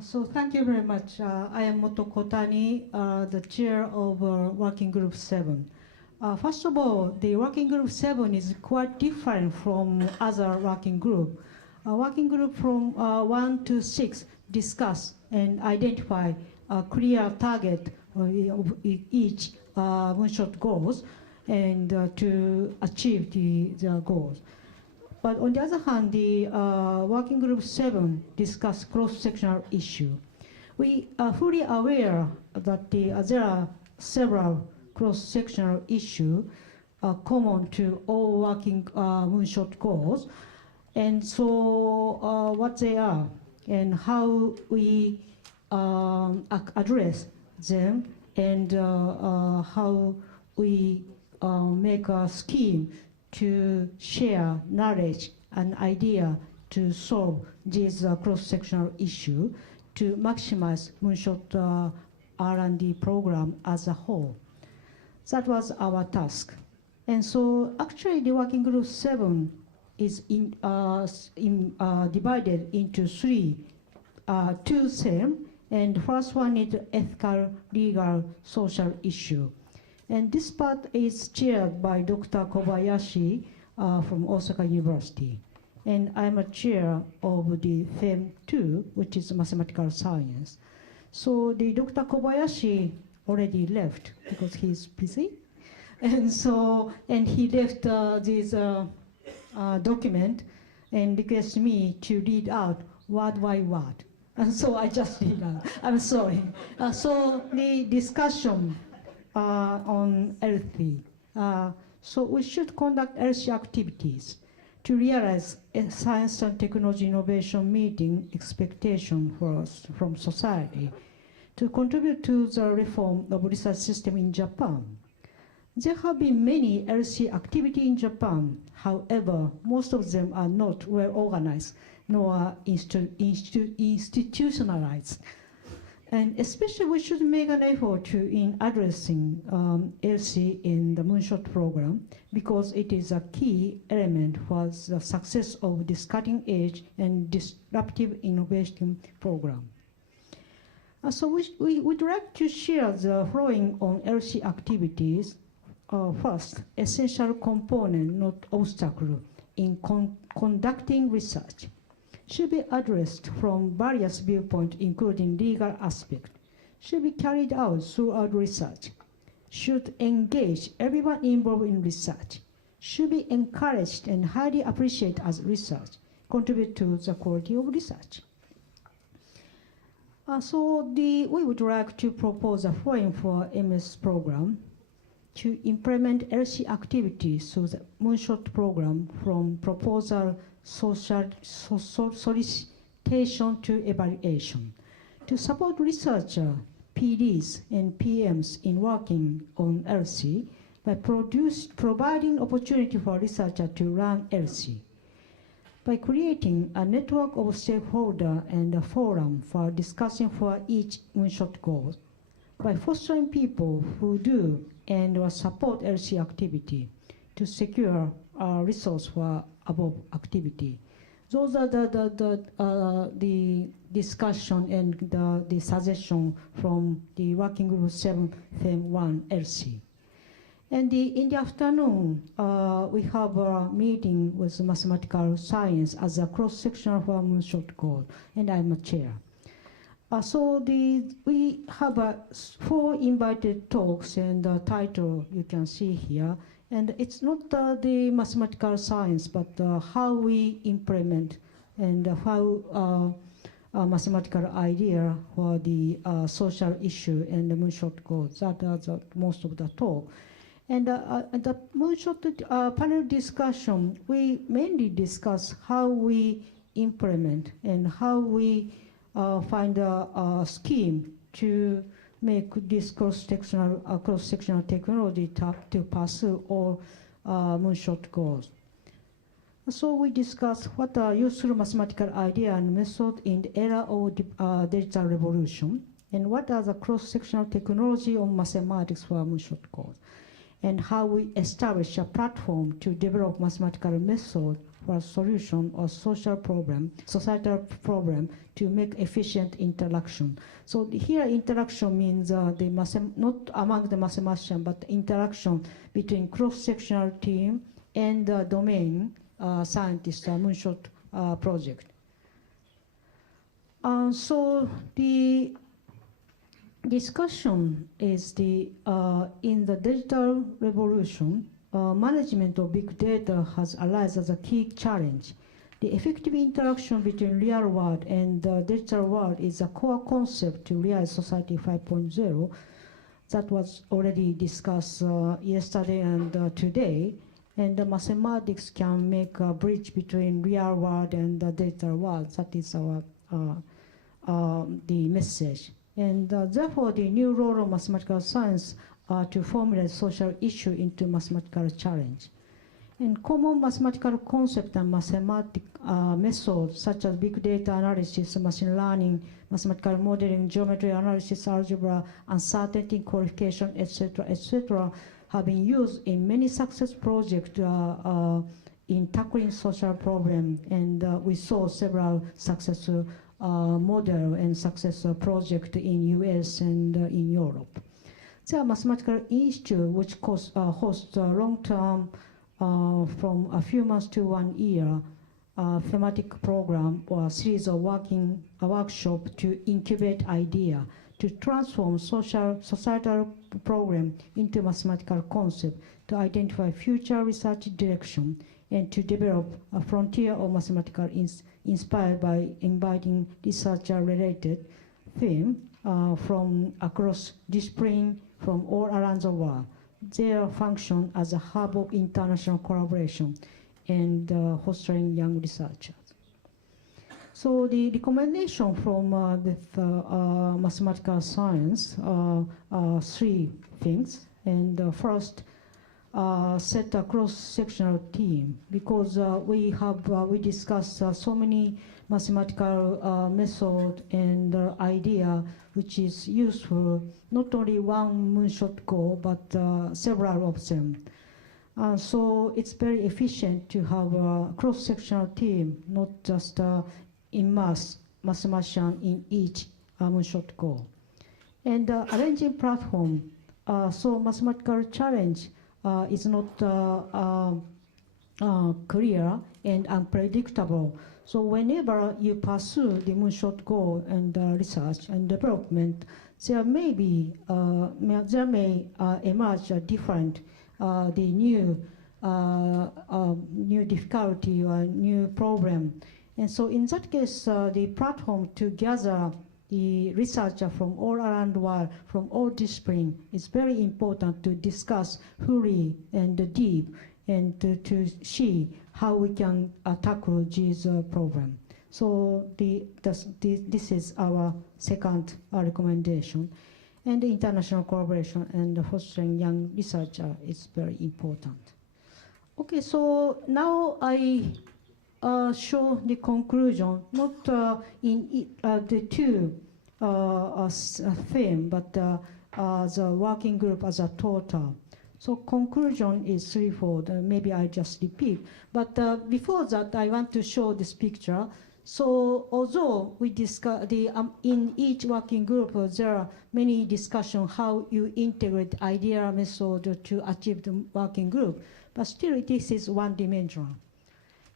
So thank you very much. I am Motoko, the chair of Working Group 7. First of all, the Working Group 7 is quite different from other working group. Working group from 1 to 6 discuss and identify a clear target of each Moonshot goals and to achieve the goals. But on the other hand, the Working Group 7 discuss cross-sectional issue. We are fully aware that there are several cross-sectional issues common to all working Moonshot goals. And so what they are and how we address them and how we make a scheme to share knowledge and idea to solve this cross-sectional issue to maximize Moonshot R&D program as a whole. That was our task. And so actually the Working Group 7 is divided into two themes. And the first one is ethical, legal, social issue. And this part is chaired by Dr. Kobayashi from Osaka University. And I'm a chair of the theme 2, which is mathematical science. So the Dr. Kobayashi already left because he's busy. And so, and he left this document and requested me to read out word by word. And so I just read out. I'm sorry. So the discussion on LC. So we should conduct LC activities to realize a science and technology innovation meeting expectation from society to contribute to the reform of research system in Japan. There have been many LC activities in Japan. However, most of them are not well organized nor institutionalized. And especially we should make an effort in addressing LC in the Moonshot program because it is a key element for the success of this cutting edge and disruptive innovation program. So we would like to share the following on LC activities. First, essential component, not obstacle, in conducting research should be addressed from various viewpoints, including legal aspect, should be carried out throughout research, should engage everyone involved in research, should be encouraged and highly appreciated as research, contribute to the quality of research. We would like to propose a following for MS program to implement LC activities through the Moonshot program from proposal solicitation to evaluation, to support researcher, PDs, and PMs in working on LC by providing opportunity for researcher to run LC, by creating a network of stakeholders and a forum for discussing for each Moonshot goal, by fostering people who do and support LC activity to secure a resource for above activity. Those are the discussion and the suggestion from the Working Group 7 Theme 1 LC. And in the afternoon, we have a meeting with mathematical science as a cross-section for Moonshot goal, and I'm a chair. We have 4 invited talks, and the title you can see here. And it's not the mathematical science, but how we implement and how mathematical idea for the social issue and the Moonshot goals. That are most of the talk. And the Moonshot panel discussion, we mainly discuss how we implement and how we find a scheme to make this cross-sectional technology to pursue all Moonshot goals. So we discuss what are useful mathematical idea and method in the era of digital revolution, and what are the cross-sectional technology of mathematics for Moonshot goals, and how we establish a platform to develop mathematical method for a solution or social problem, societal problem to make efficient interaction. So here interaction means not among the mathematicians, but interaction between cross-sectional team and domain scientists, Moonshot project. So the discussion is in the digital revolution, management of big data has arisen as a key challenge. The effective interaction between real world and the digital world is a core concept to realize Society 5.0 that was already discussed yesterday and today. And the mathematics can make a bridge between real world and the digital world. That is our the message. And therefore, the new role of mathematical science to formulate social issue into mathematical challenge. And common mathematical concept and mathematical methods such as big data analysis, machine learning, mathematical modeling, geometry analysis, algebra, uncertainty qualification, etc., have been used in many success projects in tackling social problems. And we saw several successful model and successful project in US and in Europe. There are mathematical institutes which host long-term from a few months to 1 year thematic program or a series of workshop to incubate idea, to transform societal problem into mathematical concept, to identify future research direction, and to develop a frontier of mathematical inspired by inviting researcher-related theme from across discipline from all around the world. They function as a hub of international collaboration and fostering young researchers. So the recommendation from mathematical science are three things. And first, set a cross-sectional team, because we discussed so many mathematical method and idea which is useful, not only one moonshot goal, but several of them. So it's very efficient to have a cross-sectional team, not just immerse mathematician in each moonshot goal. And arranging platform, so mathematical challenge is not clear and unpredictable. So whenever you pursue the moonshot goal and research and development, there may emerge a different, the new difficulty or new problem. And so in that case, the platform to gather the researcher from all around the world, from all disciplines, is very important to discuss fully and deep and to see how we can tackle this problem. So this is our second recommendation. And the international collaboration and fostering young researcher is very important. Okay, so now I show the conclusion, not in the two theme, but the working group as a total. So conclusion is threefold. Maybe I just repeat. But before that, I want to show this picture. So although we discuss in each working group, there are many discussions how you integrate idea method to achieve the working group, but still this is one-dimensional.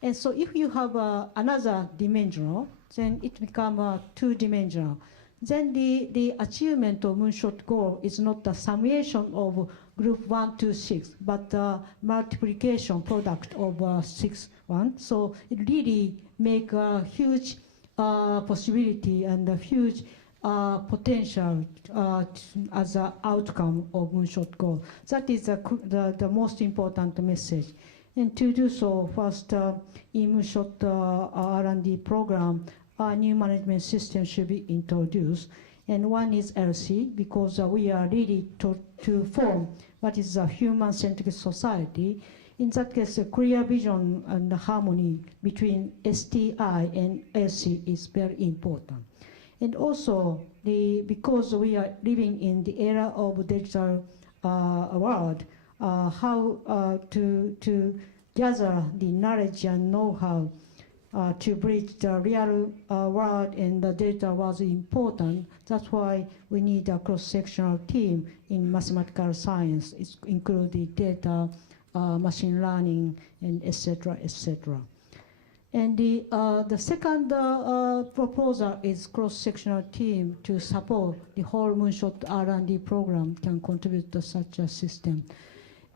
And so if you have another dimensional, then it becomes two-dimensional. Then the achievement of moonshot goal is not the summation of group 1 to 6, but multiplication product of 6, 1. So it really make a huge possibility and a huge potential as an outcome of moonshot goal. That is the most important message. And to do so, first, in moonshot R&D program, a new management system should be introduced. And one is LC, because we are ready to form what is a human-centric society. In that case, a clear vision and harmony between STI and LC is very important. And also, because we are living in the era of digital world, how to gather the knowledge and know-how to bridge the real world and the data was important. That's why we need a cross-sectional team in mathematical science. It includes the data, machine learning, and etc., etc. And the second proposal is cross-sectional team to support the whole Moonshot R&D program can contribute to such a system.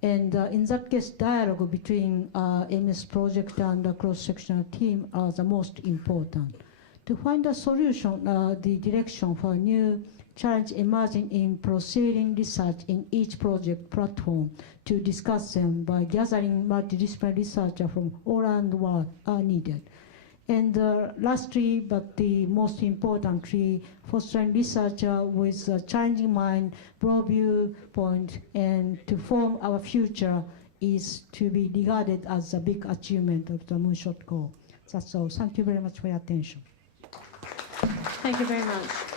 And in that case, dialogue between MS project and the cross-sectional team are the most important. To find a solution, the direction for new challenge emerging in proceeding research in each project platform to discuss them by gathering multidisciplinary researchers from all around the world are needed. And lastly, but the most importantly, fostering researcher with a challenging mind, broad viewpoint, and to form our future is to be regarded as a big achievement of the Moonshot goal. That's all. Thank you very much for your attention. Thank you very much.